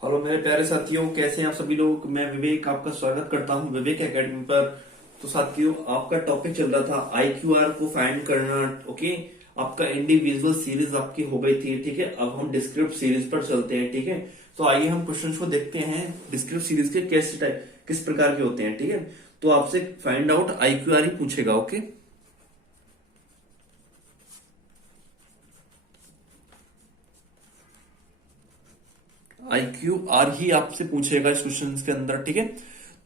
Hello मेरे प्यारे साथियों, कैसे हैं आप सभी लोग। मैं विवेक आपका स्वागत करता हूं विवेक एकेडमी पर। तो साथियों, आपका टॉपिक चल रहा था IQR को फाइंड करना। ओके, आपका इंडिविजुअल सीरीज आपकी हो गई थी। ठीक है, अब हम डिस्क्रिप्ट सीरीज पर चलते हैं। ठीक है, तो आइए हम क्वेश्चन को देखते हैं। डिस्क्रिप्ट सीरीज के कैसे टाइप किस प्रकार के होते हैं। ठीक है, तो आपसे फाइंड आउट IQR ही पूछेगा। ओके, IQR ही आपसे पूछेगा इस क्वेश्चन के अंदर। ठीक है,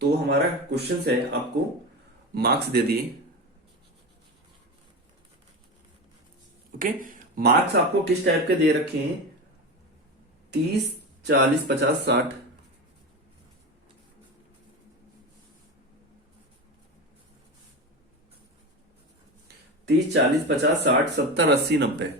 तो हमारा क्वेश्चन है, आपको मार्क्स दे दिए। ओके, मार्क्स आपको किस टाइप के दे रखे हैं? 30, 40, 50, 60। 30, 40, 50, 60, 70, 80, 90।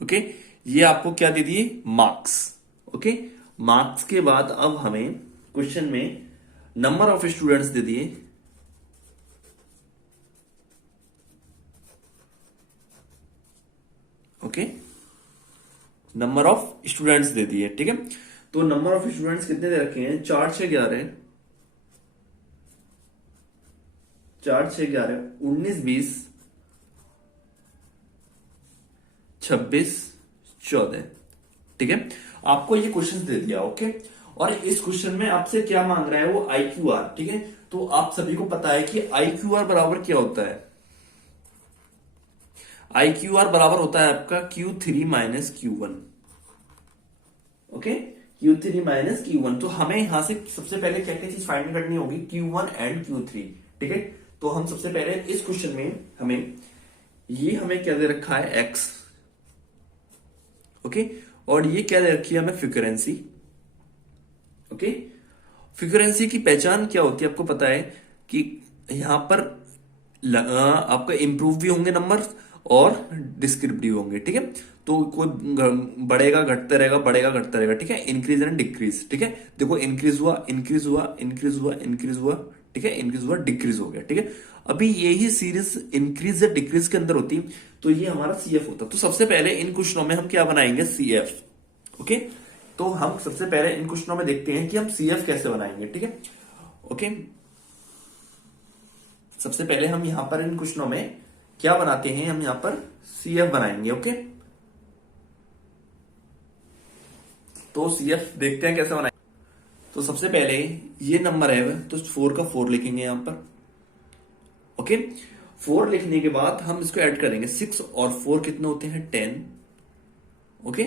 ओके, ये आपको क्या दे दिए? मार्क्स। ओके, मार्क्स के बाद अब हमें क्वेश्चन में नंबर ऑफ स्टूडेंट्स दे दिए। Okay, number of students they दिए। ठीक है, तो नंबर ऑफ स्टूडेंट्स कितने दे रखे हैं? 4 6 11, 4 6 11, 19 20, 26 14। ठीक है, आपको ये क्वेश्चन दे दिया। ओके, और इस क्वेश्चन में आपसे क्या मांग रहा है? वो IQR। ठीक है, तो आप सभी को पता है कि IQR बराबर क्या होता है? IQR बराबर होता है आपका Q3 minus Q1। Okay, Q3 minus Q1। तो हमें यहां से सबसे पहले क्या क्या चीज फाइंड करनी होगी? Q1 and Q3। ठीक है, तो हम सबसे पहले इस क्वेश्चन में हमें क्या दे रखा है? X। ओके, और ये क्या दे रखी है हमें? फ्रीक्वेंसी। ओके, फ्रीक्वेंसी की पहचान क्या होती है? आपको पता है कि यहां पर आपका इंप्रूव भी होंगे नंबर और डिस्क्रिप्ट भी होंगे। ठीक है, तो कोई बढ़ेगा घटता रहेगा, बढ़ेगा घटता रहेगा। ठीक है, इंक्रीज एंड डिक्रीज। ठीक है, देखो इंक्रीज हुआ, इंक्रीज हुआ, इंक्रीज हुआ, इंक्रीज हुआ। ठीक है, इंक्रीज हुआ, डिक्रीज हो गया। ठीक है, अभी यही सीरीज इंक्रीज या डिक्रीज के अंदर होती, तो ये हमारा CF होता। तो सबसे पहले इन क्वेश्चनों में हम क्या बनाएंगे? CF। ओके, तो हम सबसे पहले इन क्वेश्चनों में देखते हैं कि हम CF कैसे बनाएंगे। ठीक है, ओके, सबसे पहले हम यहां पर इन क्वेश्चनों में क्या बनाते हैं? हम यहां पर CF बनाएंगे। ओके, तो CF देखते हैं कैसे बनाएंगे। तो सबसे पहले ये नंबर है, तो 4 का 4 लिखेंगे यहां पर। ओके, 4 लिखने के बाद हम इसको ऐड करेंगे। 6 और 4 कितने होते हैं? 10। ओके,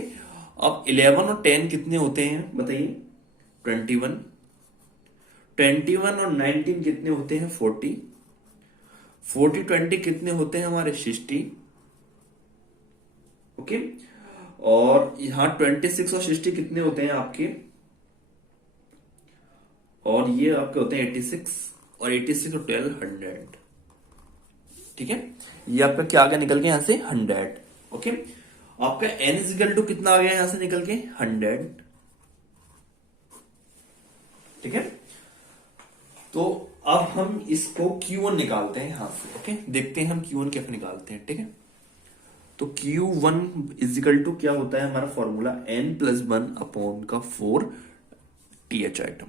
अब 11 और 10 कितने होते हैं बताइए? 21। 21 और 19 कितने होते हैं? 40। 40 20 कितने होते हैं हमारे? 60। ओके, और यहां 26 और 60 कितने होते हैं आपके? और ये आपके होते हैं 86, और 86 और 12 100। ठीक है, ये आपका क्या आ गया निकल के यहां से? 100। ओके, आपका n इजिकल टू कितना आ गया यहां से निकल के? 100। ठीक है, तो अब हम इसको Q1 निकालते हैं यहां से। ओके, देखते हैं हम Q1 कैसे निकालते हैं। ठीक है, तो Q1 इजिकल टू क्या होता है हमारा फॉर्मूला? n+1 अपॉन का 4 TH आइटम।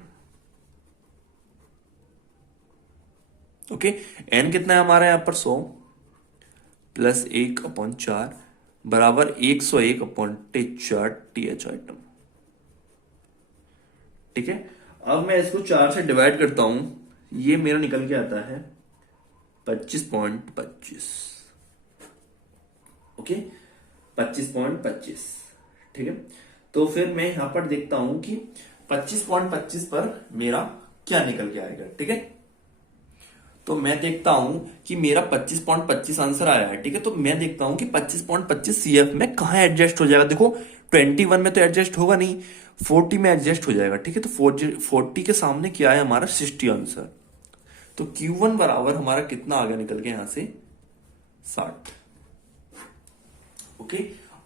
ओके, n कितना है हमारा यहां पर? 100 प्लस 1/4 बराबर 101 अपॉन 4 TH आइटम। ठीक है, अब मैं इसको 4 से डिवाइड करता हूं, ये मेरा निकल के आता है 25.25। ओके, 25.25। ठीक है, तो फिर मैं यहां पर देखता हूं कि 25.25 पर मेरा क्या निकल के आएगा। ठीक है, तो मैं देखता हूं कि मेरा 25.25 आंसर आया है। ठीक है, तो मैं देखता हूं कि 25.25 CF में कहां एडजस्ट हो जाएगा। देखो 21 में तो एडजस्ट होगा नहीं, 40 में एडजस्ट हो जाएगा। ठीक है, तो 40 के सामने क्या है हमारा? 60 आंसर। तो Q1 बराबर हमारा कितना आ गया निकल के यहां से? 60। ओके,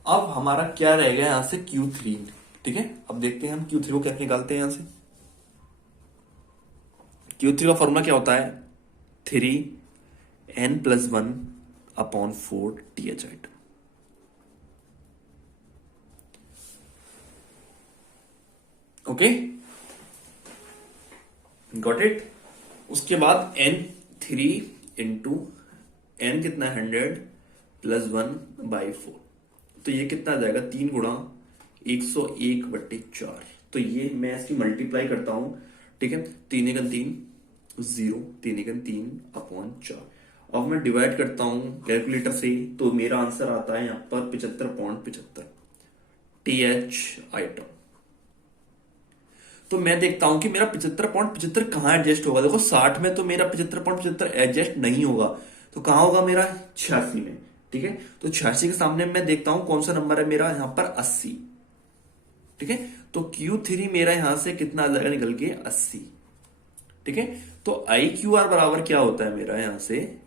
अब हमारा क्या रह गया यहां से? Q3। ठीक है, अब देखते हैं हम Q3 को कैसे निकालते हैं यहां से। Q3 का फॉर्मूला क्या होता है? 3n+1 upon 4 TH item. Okay, got it. उसके बाद n3 इंटू n कितना है 100 प्लस 1/4, तो ये कितना आ जाएगा 3 गुणा 101/4। तो ये मैं इसकी मल्टीप्लाई करता हूं, ठीक है, 3 एकम 3 0, 3 एकम 3 अपॉन 4। अब मैं डिवाइड करता हूं कैलकुलेटर से, तो मेरा आंसर आता है यहां पर 75.75 TH आइटम। तो मैं देखता हूं कि मेरा 75.75 कहां एडजस्ट होगा। देखो 60 में तो मेरा 75.75 एडजस्ट नहीं होगा, तो कहां होगा मेरा 86 में, ठीक है। तो 86 के सामने मैं देखता हूं कौन सा नंबर है मेरा यहां पर 80, ठीक है। तो Q3 मेरा यहां से कितना आ जाएगा निकल के 80, ठीक है। तो IQR बराबर क्या होता है मेरा यहां से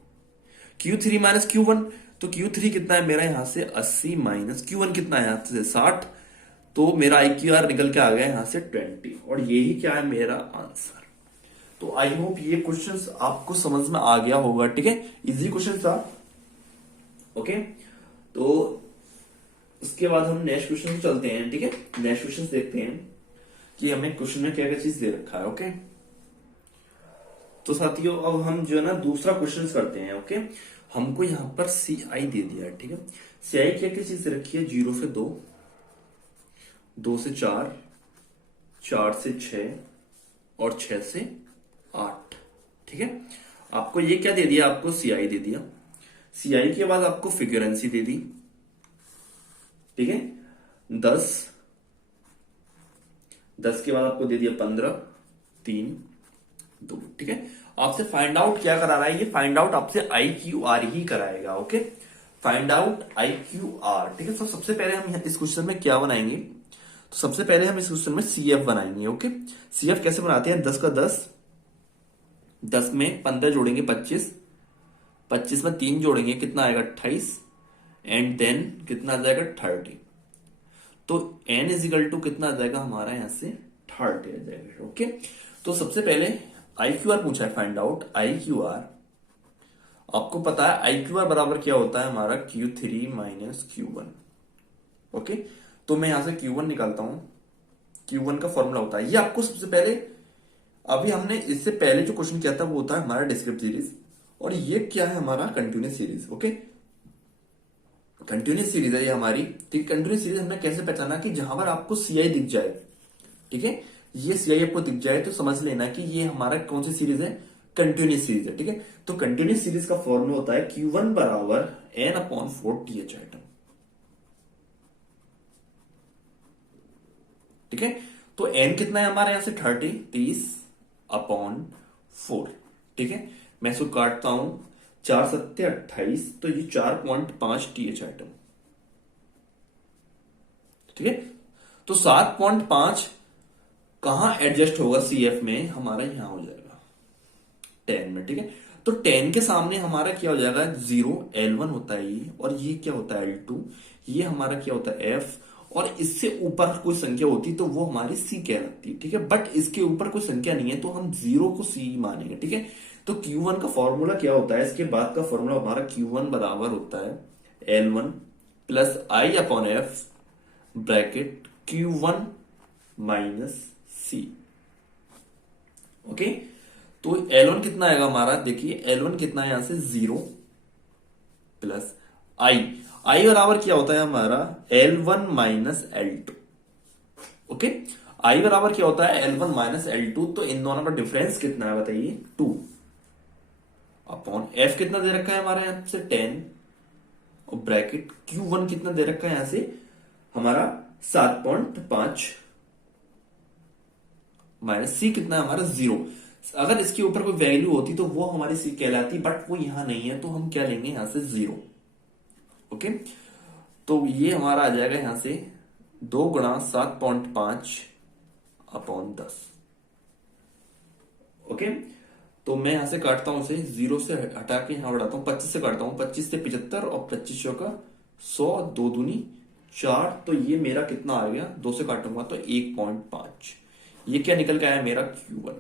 Q3 माइनस Q1। तो Q3 कितना है मेरा यहां से 80 माइनस Q1 कितना है यहां से 60, तो मेरा IQR निकल के आ गया यहां से 20, और यही क्या है मेरा आंसर। तो आई होप ये क्वेश्चंस आपको समझ में आ गया होगा, ठीक है, इजी क्वेश्चन था। ओके, तो उसके बाद हम नेक्स्ट क्वेश्चन चलते हैं, ठीक है। नेक्स्ट क्वेश्चन देखते हैं कि हमें क्वेश्चन में क्या क्या चीज दे रखा है। ओके, तो साथियों अब हम जो है ना दूसरा क्वेश्चन करते हैं। ओके, हमको यहां पर CI दे दिया है, ठीक है। CI क्या क्या चीज दे रखी है 0 से 2, 2 से 4, 4 से 6 और 6 से 8, ठीक है। आपको ये क्या दे दिया, आपको CI दे दिया। CI के बाद आपको फ्रीक्वेंसी दे दी, ठीक है, 10 के बाद आपको दे दिया 15, 3, 2, ठीक है। आपसे फाइंड आउट क्या करा रहा है, ये फाइंड आउट आपसे IQR ही कराएगा। ओके, फाइंड आउट IQR, ठीक है। तो सबसे पहले हम इस क्वेश्चन में क्या बनाएंगे, तो सबसे पहले हम इस क्वेश्चन में CF बनाएंगे। ओके, CF कैसे बनाते हैं, 10 का 10, 10 में 15 जोड़ेंगे 25, 25 में 3 जोड़ेंगे कितना आएगा 28, एंड देन कितना आ जाएगा 30। तो n इजिकल टू कितना आ जाएगा हमारा यहां से 30 आ जाएगा। ओके, तो सबसे पहले IQR पूछा है, फाइंड आउट IQR। आपको पता है IQR बराबर क्या होता है हमारा Q3 माइनस Q1। ओके, तो मैं यहां से Q1 निकालता हूं, Q1 का फॉर्मूला होता है, ये आपको सबसे पहले, अभी हमने इससे पहले जो क्वेश्चन किया था वो होता है हमारा डिस्क्रिप्ट सीरीज, और ये क्या है हमारा continuous series. Okay, continuous series है ये हमारी, ठीक। कंटिन्यूस सीरीज हमने कैसे पहचाना कि जहां पर आपको CI दिख जाए, ठीक है, ये CI आपको दिख जाए तो समझ लेना कि ये हमारा कौन सी सीरीज है, कंटिन्यूस सीरीज है, ठीक है। तो कंटिन्यूस सीरीज का फॉर्मूला होता है Q1 बराबर n/4 TH आइटम, ठीक है। तो n कितना है हमारे यहां से 30/4, ठीक है। मैं इसको काटता हूं, 4 7 28, तो ये 4.5 TH आइटम, ठीक है। तो 7.5 कहां एडजस्ट होगा CF में, हमारा यहां हो जाएगा 10 में, ठीक है। तो 10 के सामने हमारा क्या हो जाएगा 0, L1 होता है ये, और ये क्या होता है L2, ये हमारा क्या होता है F, और इससे ऊपर कोई संख्या होती तो वो हमारी C कहलाती है, ठीक है। बट इसके ऊपर कोई संख्या नहीं है तो हम 0 को C मानेंगे, ठीक है। तो Q1 का फॉर्मूला क्या होता है, इसके बाद का फॉर्मूला हमारा Q1 बराबर होता है L1 plus I/F bracket Q1 minus C। Okay, तो L1 कितना आएगा हमारा, देखिए L1 कितना है यहां से 0 प्लस I बराबर क्या होता है हमारा L1 minus L2। Okay, I बराबर क्या होता है L1 माइनस L2, तो इन दोनों का डिफरेंस कितना है बताइए 2 अपॉन F कितना दे रखा है हमारा यहां से 10, और ब्रैकेट Q1 कितना दे रखा है यहां से हमारा 7.5, माइनस C कितना है हमारा 0। अगर इसके ऊपर कोई वैल्यू होती तो वो हमारी C कहलाती, बट वो यहां नहीं है तो हम क्या लेंगे यहां से 0। ओके, तो ये हमारा आ जाएगा यहां से 2 गुणा 7.5 अपॉन 10। ओके, तो मैं यहां से काटता हूं, उसे 0 से हटा के यहां बढ़ाता हूं, 25 से काटता हूं, 25 से 75 और 25 का 100, 2 दूनी 4, तो ये मेरा कितना आ गया, 2 से काटूंगा तो 1.5। ये क्या निकल के आया मेरा Q1।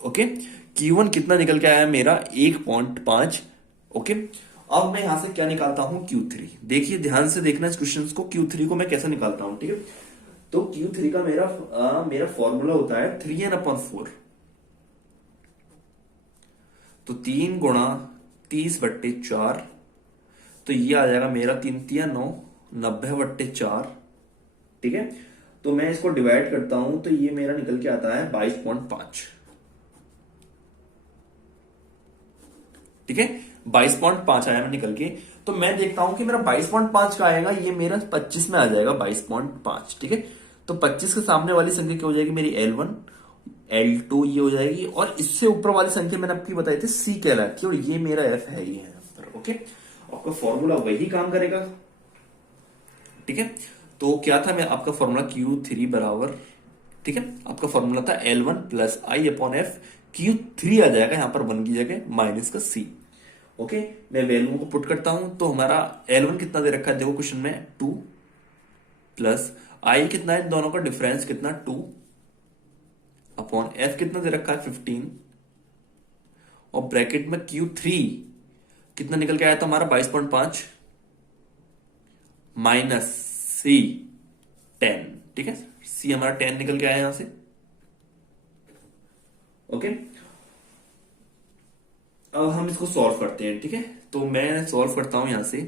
ओके, Q1 कितना निकल के आया मेरा 1.5। ओके, अब मैं यहां से क्या निकालता हूं Q3। देखिए ध्यान से देखना इस क्वेश्चन को, Q3 को मैं कैसे निकालता हूं, ठीक है। तो Q3 का मेरा फॉर्मूला होता है 3n/4। तो 3 गुणा 30/4, तो ये आ जाएगा मेरा 3 तिया 9, 90/4। ठीक है, तो मैं इसको डिवाइड करता हूं तो ये मेरा निकल के आता है 22.5। ठीक है, 22.5 आया मैं निकल के। तो मैं देखता हूं कि मेरा 22.5 का आएगा, ये मेरा 25 में आ जाएगा 22.5। ठीक है, तो 25 के सामने वाली संख्या क्या हो जाएगी मेरी L1, L2 ये हो जाएगी, और इससे ऊपर वाली संख्या मैंने आपकी बताई थी C कहलाती है, और ये मेरा F है, ये है। ओके, आपका फॉर्मूला वही काम करेगा। ठीक है, तो क्या था मैं आपका फॉर्मूला Q3 बराबर, ठीक है, आपका फॉर्मूला था L1 प्लस I/F। Q3 आ जाएगा यहां पर 1 की जगह माइनस का C। ओके, मैं वैल्यू को पुट करता हूं तो हमारा L1 कितना दे रखा है, देखो क्वेश्चन में 2, प्लस I कितना है, दोनों का डिफरेंस कितना 2 अपॉन F कितना दे रखा है 15, और ब्रैकेट में Q3 कितना निकल के आया था हमारा 22.5 माइनस C 10। ठीक है, C हमारा 10 निकल के आया यहां से। ओके, अब हम इसको सॉल्व करते हैं। ठीक है, तो मैं सॉल्व करता हूं यहां से,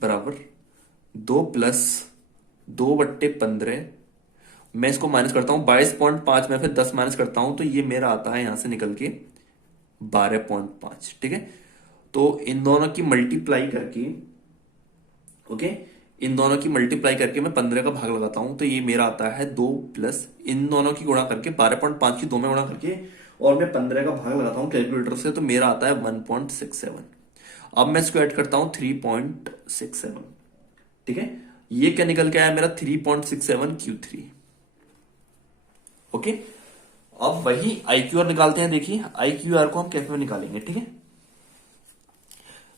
बराबर 2 प्लस 2/15, मैं इसको माइनस करता हूं 22.5 में, फिर 10 माइनस करता हूं तो ये मेरा आता है यहां से निकल के 12.5। ठीक है, तो इन दोनों की मल्टीप्लाई करके, ओके, इन दोनों की मल्टीप्लाई करके मैं 15 का भाग लगाता हूं तो ये मेरा आता है 2 प्लस इन दोनों की गुणा करके 12.5 की 2 में गुणा करके, और मैं 15 का भाग लगाता हूं कैलकुलेटर से, तो मेरा आता है 1.67। अब मैं इसको ऐड करता हूं 3.67। ठीक है, ये क्या निकल के आया मेरा 3.67 Q3। ओके, अब वही IQR निकालते हैं। देखिए IQR को हम कैसे में निकालेंगे। ठीक है,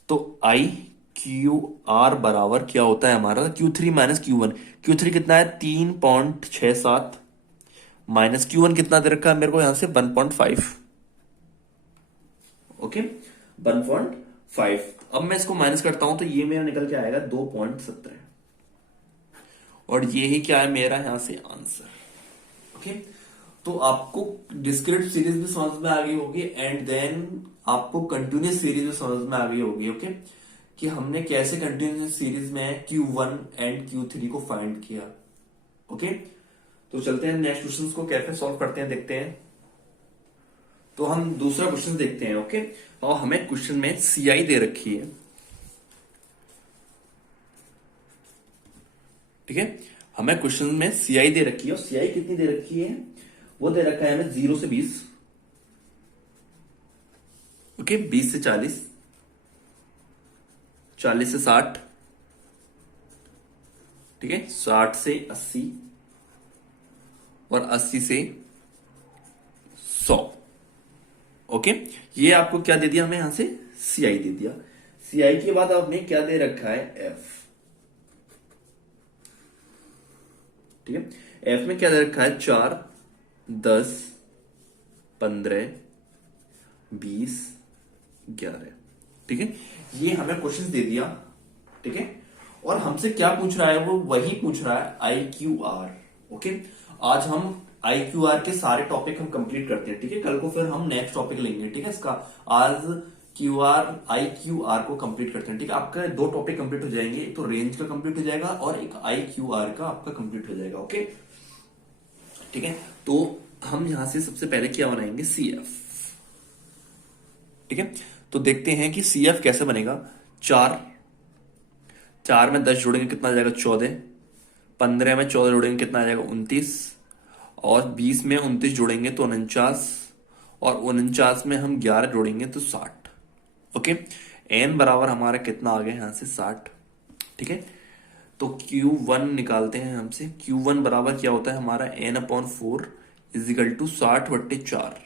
तो IQR बराबर क्या होता है हमारा, Q3 माइनस Q1। Q3 कितना है 3.67, माइनस Q1 कितना दे रखा है मेरे को यहां से 1.5। ओके, 1.5। अब मैं इसको माइनस करता हूं तो ये मेरा निकल के आएगा 2.17, और ये ही क्या है मेरा यहां से आंसर। ओके, तो आपको डिस्क्रीट सीरीज भी समझ में आ गई होगी, एंड देन आपको कंटिन्यूस सीरीज भी समझ में आ गई होगी। ओके, कि हमने कैसे कंटिन्यूस सीरीज में Q1 एंड Q3 को फाइंड किया। ओके, तो चलते हैं नेक्स्ट क्वेश्चन को कैसे सॉल्व करते हैं, देखते हैं। तो हम दूसरा क्वेश्चन देखते हैं। ओके, और हमें क्वेश्चन में CI दे रखी है। ठीक है, हमें क्वेश्चन में CI दे रखी है, और CI कितनी दे रखी है, वो दे रखा है हमें 0 से 20, ओके, 20 से 40, 40 से 60, ठीक है, 60 से 80, और 80 से 100। ओके, ये आपको क्या दे दिया, हमें यहां से CI दे दिया। CI के बाद आपने क्या दे रखा है F। ठीक है, F में क्या दे रखा है 4, 10, 15, 20, 11। ठीक है, ये हमें क्वेश्चन दे दिया। ठीक है, और हमसे क्या पूछ रहा है, वो वही पूछ रहा है IQR। ओके, आज हम IQR के सारे टॉपिक हम कंप्लीट करते हैं। ठीक है, कल को फिर हम नेक्स्ट टॉपिक लेंगे। ठीक है, इसका आज IQR को कंप्लीट करते हैं। ठीक है, आपका 2 टॉपिक कंप्लीट हो जाएंगे, एक तो रेंज का कंप्लीट हो जाएगा और एक IQR का आपका कंप्लीट हो जाएगा। ओके, ठीक है, तो हम यहां से सबसे पहले क्या बनाएंगे, CF। ठीक है, तो देखते हैं कि CF कैसे बनेगा। 4 में 10 जोड़ेंगे कितना आ जाएगा 14, 15 में 14 जोड़ेंगे कितना आ जाएगा 29, और 20 में 29 जोड़ेंगे तो 49, और 49 में हम 11 जोड़ेंगे तो 60। ओके, n बराबर हमारा कितना आ गया यहां से 60। ठीक है, तो Q1 निकालते हैं हमसे। Q1 बराबर क्या होता है हमारा n/4 इजिकल टू 60/4।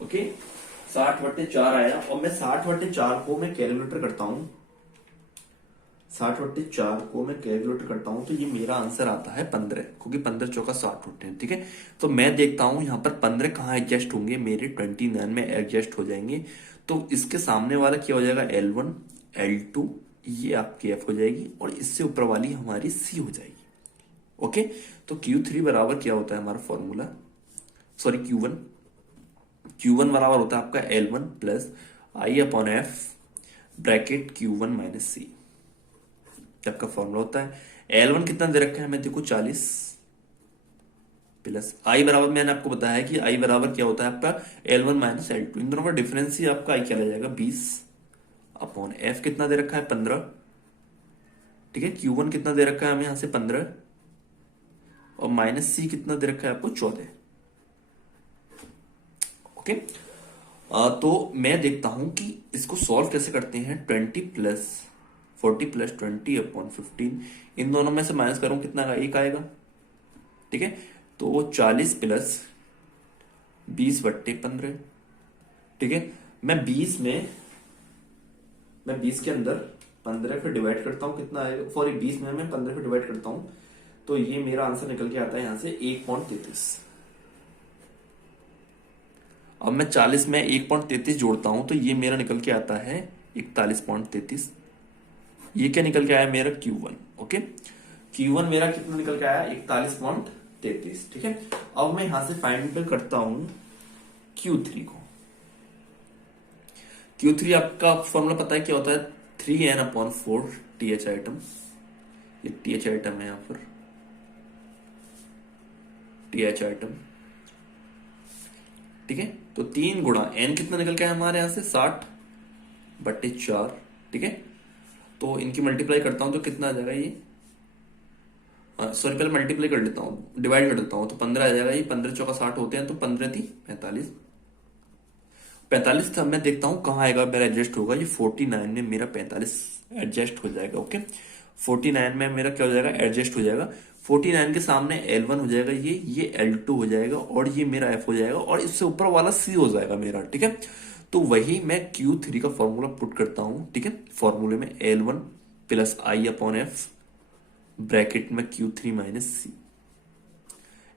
ओके, 60/4 आया, और मैं 60/4 को मैं कैलकुलेटर करता हूं, 60/4 को मैं कैलकुलेट करता हूं तो ये मेरा आंसर आता है 15, क्योंकि 15 चौका 60 होते हैं। ठीक है, तो मैं देखता हूं यहां पर 15 कहां एडजस्ट होंगे, मेरे 29 में एडजस्ट हो जाएंगे। तो इसके सामने वाला क्या हो जाएगा L1, L2, ये आपकी F हो जाएगी, और इससे ऊपर वाली हमारी C हो जाएगी। ओके, तो Q3 बराबर क्या होता है हमारा फॉर्मूला, सॉरी Q1 बराबर होता है आपका L1 plus i upon f bracket Q1 minus c, आपका फॉर्मूला होता है। L1 कितना दे रखा है हमें, देखो 40 प्लस आई बराबर, मैंने आपको बताया कि आई बराबर क्या होता है आपका L1 माइनस L2, इन दोनों का डिफरेंस ही आपका आई क्या रह जाएगा 20 अपॉन एफ कितना दे रखा है 15, ठीक है। Q1 कितना दे रखा है हमें यहां से 15 और माइनस सी कितना दे रखा है आपको 14, ओके। तो मैं देखता हूं कि इसको सॉल्व कैसे करते हैं। 40 प्लस 20 अपॉन 15, इन दोनों में से माइनस करूं कितना आएगा, एक आएगा, ठीक है। तो 40 प्लस 20/15, ठीक है। मैं 20 के अंदर 15 पे डिवाइड करता हूं, कितना आएगा, सॉरी 20 में मैं 15 पे डिवाइड करता हूं, तो ये मेरा आंसर निकल के आता है यहां से 1.33। अब मैं 40 में 1.33 जोड़ता हूं तो ये मेरा निकल के आता है 41.33। ये क्या निकल के आया मेरा Q1, ओके। Q1 मेरा कितना निकल के आया 41.33, ठीक है। अब मैं यहां से फाइंड करता हूं Q3 को। Q3 आपका फॉर्मूला पता है क्या होता है, 3n/4 TH आइटम, ये TH आइटम है यहां पर, TH आइटम, ठीक है। तो 3 गुणा n कितना निकल के आया हमारे यहां से 60/4, ठीक है। तो इनकी मल्टीप्लाई करता हूं तो कितना आ जाएगा ये, सॉरी पहले मल्टीप्लाई कर लेता हूं, डिवाइड कर देता हूं, तो 15 आ जाएगा, ये 15 चौका 60 होते हैं, तो 15 थी 45 था। मैं देखता हूं कहां आएगा मेरा एडजस्ट होगा, ये 49 में मेरा 45 एडजस्ट हो जाएगा, ओके। 49 में मेरा क्या हो जाएगा, एडजस्ट हो जाएगा। 49 के सामने L1 हो जाएगा, ये L2 हो जाएगा और ये मेरा F हो जाएगा और इससे ऊपर वाला C हो जाएगा मेरा, ठीक है। तो वही मैं Q3 का फॉर्मूला पुट करता हूं, ठीक है। फॉर्मूले में L1 plus i upon f bracket में Q3 माइनस सी।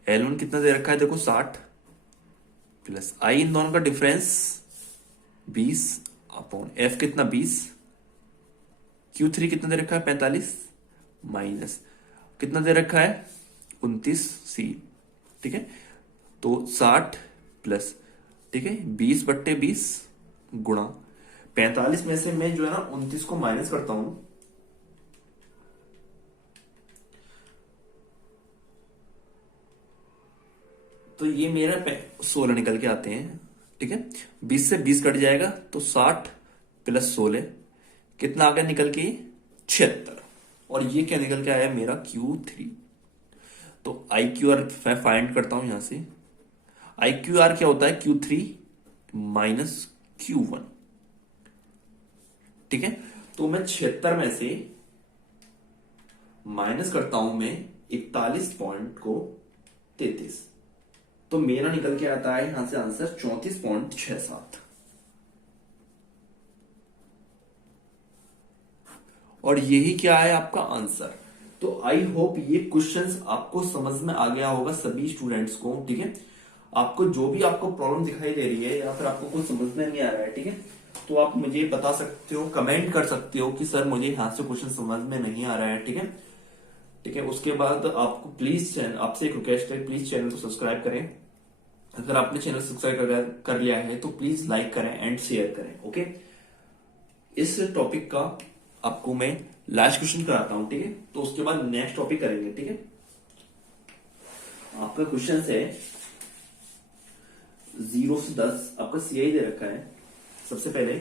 L1 कितना दे रखा है देखो 60 प्लस आई, इन दोनों का डिफरेंस 20 अपॉन एफ कितना 20, Q3 कितना दे रखा है 45 माइनस कितना दे रखा है 29 C, ठीक है। तो 60 प्लस, ठीक है, 20/20 गुणा 45 में से मैं जो है ना 29 को माइनस करता हूं, तो ये मेरा 16 निकल के आते हैं, ठीक है। 20 से 20 कट जाएगा तो 60 प्लस 16 कितना आ गया निकल के 76, और ये क्या निकल के आया मेरा Q3। तो IQR फाइंड करता हूं यहां से, IQR क्या होता है Q3 माइनस Q1, ठीक है। तो मैं 76 में से माइनस करता हूं मैं 41.33, तो मेरा निकल के आता है यहां से आंसर 34.67, और यही क्या है आपका आंसर। तो आई होप ये क्वेश्चंस आपको समझ में आ गया होगा सभी स्टूडेंट्स को, ठीक है। आपको जो भी आपको प्रॉब्लम दिखाई दे रही है या फिर आपको कुछ समझ में नहीं आ रहा है, ठीक है, तो आप मुझे बता सकते हो, कमेंट कर सकते हो कि सर मुझे यहां से क्वेश्चन समझ में नहीं आ रहा है, ठीक है। ठीक है, उसके बाद आपको प्लीज चैनल, आपसे एक रिक्वेस्ट है, प्लीज चैनल को सब्सक्राइब करें। अगर आपने चैनल सब्सक्राइब कर लिया है तो प्लीज लाइक करें एंड शेयर करें, ओके। इस टॉपिक का आपको मैं लास्ट क्वेश्चन कराता हूं, ठीक है, तो उसके बाद नेक्स्ट टॉपिक करेंगे, ठीक है। आपका क्वेश्चन है 0 से 10, आपका CI दे रखा है। सबसे पहले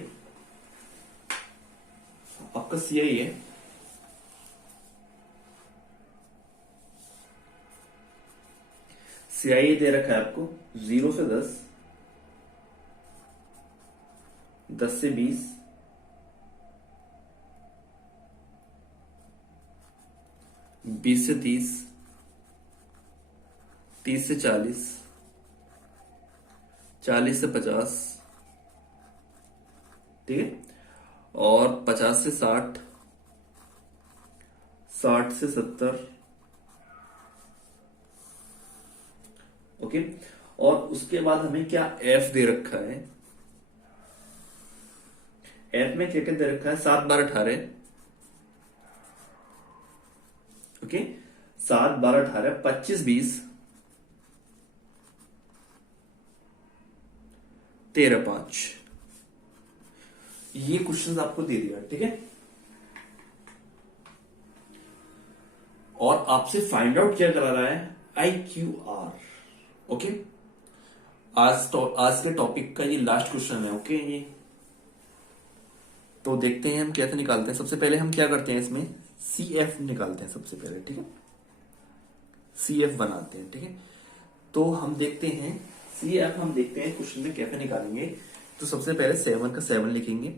आपका CI है CI दे रखा है आपको 0 से 10, 10 से 20, 20 से 30, 30 से 40, 40 से 50, ठीक है, और 50 से 60, 60 से 70, ओके। और उसके बाद हमें क्या F दे रखा है, F में क्या क्या दे रखा है 7 12 18, ओके, 7 12 18 25 20 13 5 ये क्वेश्चन आपको दे दिया, ठीक है। और आपसे फाइंड आउट क्या करा रहा है, IQR। ओके, आज के टॉपिक का ये लास्ट क्वेश्चन है। ओके, ये तो देखते हैं हम कैसे निकालते हैं। सबसे पहले हम क्या करते हैं, इसमें CF निकालते हैं सबसे पहले, ठीक है। CF बनाते हैं, ठीक है। तो हम देखते हैं CF, हम देखते हैं क्वेश्चन में कैसे निकालेंगे। तो सबसे पहले 7 का 7 लिखेंगे,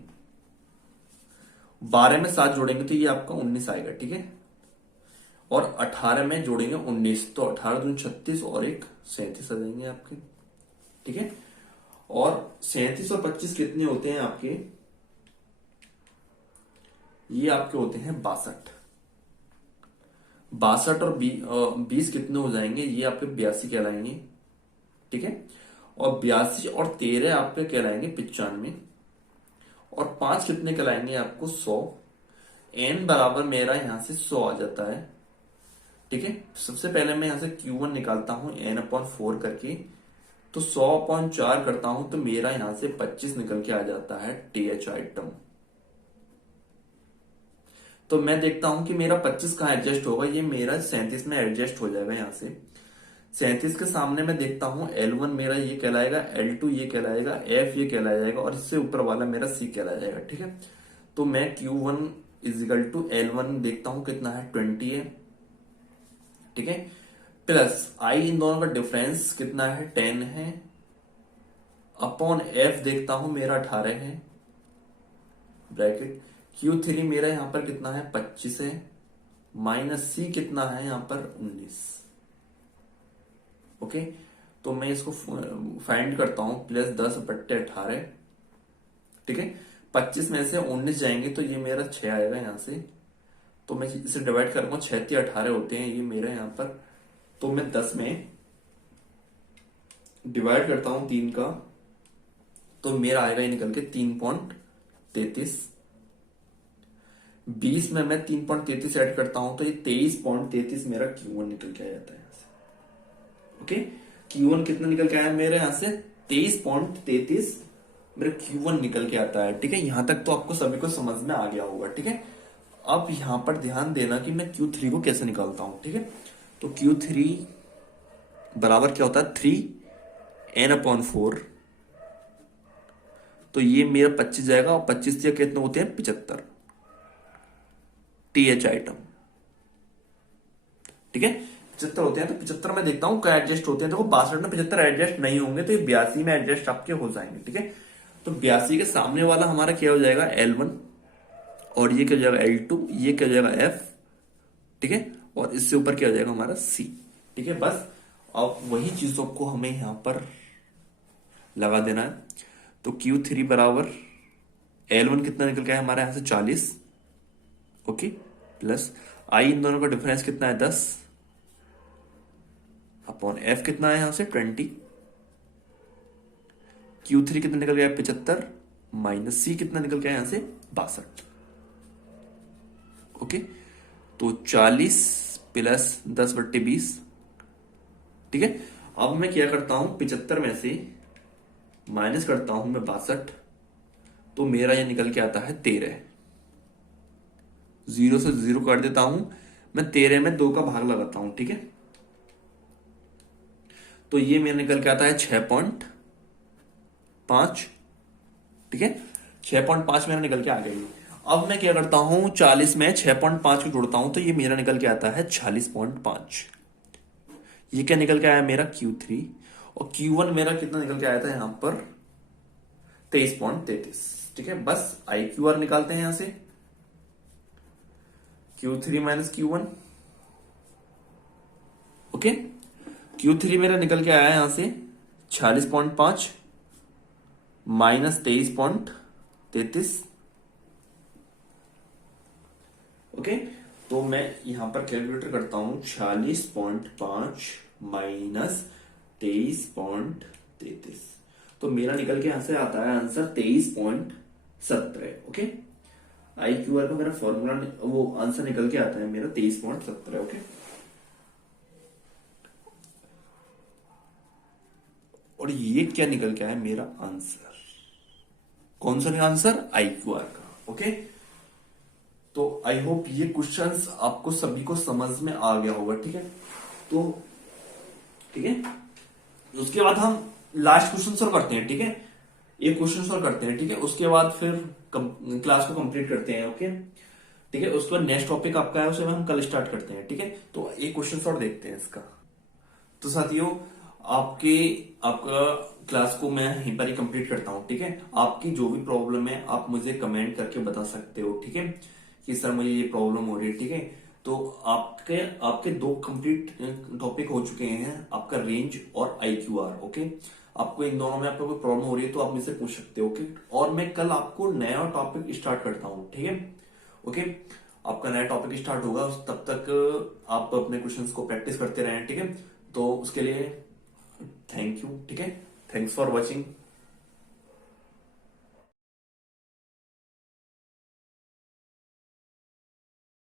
12 में 7 जोड़ेंगे तो ये आपका 19 आएगा, ठीक है। और 18 में जोड़ेंगे 19 तो 18 दूनी 36 और एक 37 आ जाएंगे आपके, ठीक है। और 37 और 25 कितने होते हैं आपके, ये आपके होते हैं 62। 62 और 20 कितने हो जाएंगे, ये आपके 82 कहलाएंगे, ठीक है। और 82 और 13 आपके कहलाएंगे 95। और 5 कितने कहलाएंगे आपको 100। n बराबर मेरा यहां से 100 आ जाता है, ठीक है। सबसे पहले मैं यहां से Q1 निकालता हूं n/4 करके, तो 100/4 करता हूं तो मेरा यहां से 25 निकल के आ जाता है TH आइटम। तो मैं देखता हूं कि मेरा 25 कहां एडजस्ट होगा, ये मेरा 37 में एडजस्ट हो जाएगा। यहां से 37 के सामने मैं देखता हूं L1 मेरा ये कहलाएगा, L2 ये कहलाएगा, F ये कहलाया जाएगा और इससे ऊपर वाला मेरा C कहलाया जाएगा, ठीक है। तो मैं Q1 = L1 देखता हूं कितना है, 20 है, ठीक है। प्लस I इन दोनों का डिफरेंस कितना है, 10 है, अपॉन F देखता हूं मेरा 18 है, ब्रैकेट Q3 मेरा यहां पर कितना है, 25 है, माइनस C कितना है यहां पर 19। ओके, तो मैं इसको फाइंड करता हूं, +10/18, ठीक है। 25 में से 19 जाएंगे तो ये मेरा 6 आएगा यहां से। तो मैं इसे डिवाइड करूंगा, 6 × 18 होते हैं ये मेरे यहां पर। तो मैं 10 में डिवाइड करता हूं 3 का, तो मेरा आएगा ये निकल के 3.33। 20 में मैं 3.33 ऐड करता हूं तो ये 23.33 मेरा Q1 निकल के आ जाता है यहां से। ओके, Q1 कितना निकल के आया मेरे यहां से, 23.33 मेरा Q1 निकल के आता है, ठीक है। यहां तक तो आपको सभी को समझ में आ गया होगा, ठीक है। अब यहां पर ध्यान देना कि मैं Q3 को कैसे निकालता हूं, ठीक है। तो Q3 बराबर क्या होता है, 3n/4। तो ये मेरा 25 जाएगा और 25 से कितने होते हैं, 75 TH आइटम, ठीक है। 75 होते हैं, तो 75 में देखता हूं क्या एडजस्ट होते हैं। देखो 62 में 75 एडजस्ट नहीं होंगे तो ये 82 में एडजस्ट आपके हो जाएंगे, ठीक है। तो 82 के सामने वाला हमारा क्या हो जाएगा, L1, और ये क्या हो जाएगा L2, ये क्या हो जाएगा F, ठीक है। और इससे ऊपर क्या हो जाएगा हमारा C, ठीक है। बस अब वही चीजों को हमें यहां पर लगा देना है। तो Q3 बराबर L1 कितना निकल के आया हमारे यहां से 40, ओके, प्लस I इन दोनों का डिफरेंस कितना है 10, अपॉन F कितना है यहां से 20। Q3 कितना निकल गया 75, माइनस C कितना निकल गया यहां से 62। ओके, तो 40 + 10/20, ठीक है। अब मैं क्या करता हूं, 75 में से माइनस करता हूं मैं 62, तो मेरा ये निकल के आता है 13। 0 से 0 काट देता हूं मैं, 13 में 2 का भाग लगाता हूं, ठीक है। तो ये मेरा निकल के आता है 6.5, ठीक है। 6.5 मेरा निकल के आ गई। अब मैं क्या करता हूं, 40 में 6.5 को जोड़ता हूं तो ये मेरा निकल के आता है 46.5। ये क्या निकल के आया मेरा Q3, और Q1 मेरा कितना निकल के आया था यहां पर 23.33, ठीक है। बस IQR निकालते हैं यहां से, Q3 - Q1, ओके। Q3 मेरा निकल के आया यहां से 46.5 माइनस 23.33, ओके। तो मैं यहां पर कैलकुलेटर करता हूं, 46.5 माइनस 23.33, तो मेरा निकल के यहां से आता है आंसर 23.17, ओके। IQR का मेरा फॉर्मूला, वो आंसर निकल के आता है मेरा 23.17, ओके। और ये क्या निकल के आया मेरा आंसर। कौन सा आंसर? IQR का। ओके, तो आई होप ये क्वेश्चंस आपको सभी को समझ में आ गया होगा। ठीक है, तो ठीक है, उसके बाद हम लास्ट क्वेश्चन सॉल्व करते हैं। ठीक है, एक क्वेश्चन सॉल्व करते हैं। ठीक है, उसके बाद फिर क्लास को कंप्लीट करते हैं। ओके, ठीक है, उसके बाद नेक्स्ट टॉपिक आपका है, उसे हम कल स्टार्ट करते हैं। ठीक है, तो एक क्वेश्चन सॉल्व देखते हैं इसका। तो साथियों, आपका क्लास को मैं यहीं पर ही कंप्लीट करता हूं। ठीक है, आपकी जो भी प्रॉब्लम है आप मुझे कमेंट करके बता सकते हो। ठीक है, कि सर मुझे ये प्रॉब्लम हो रही है। ठीक है, तो आपके आपके दो कंप्लीट टॉपिक हो चुके हैं, आपका रेंज और IQR। ओके, आपको इन दोनों में आपको कोई प्रॉब्लम हो रही है तो आप मुझसे पूछ सकते हो। ओके, और मैं कल आपको नया टॉपिक स्टार्ट करता हूं। ठीक है, ओके, आपका नया टॉपिक स्टार्ट होगा, तब तक आप अपने क्वेश्चंस को प्रैक्टिस करते रहें। ठीक है, तो उसके लिए थैंक यू। ठीक है, थैंक्स फॉर वॉचिंग।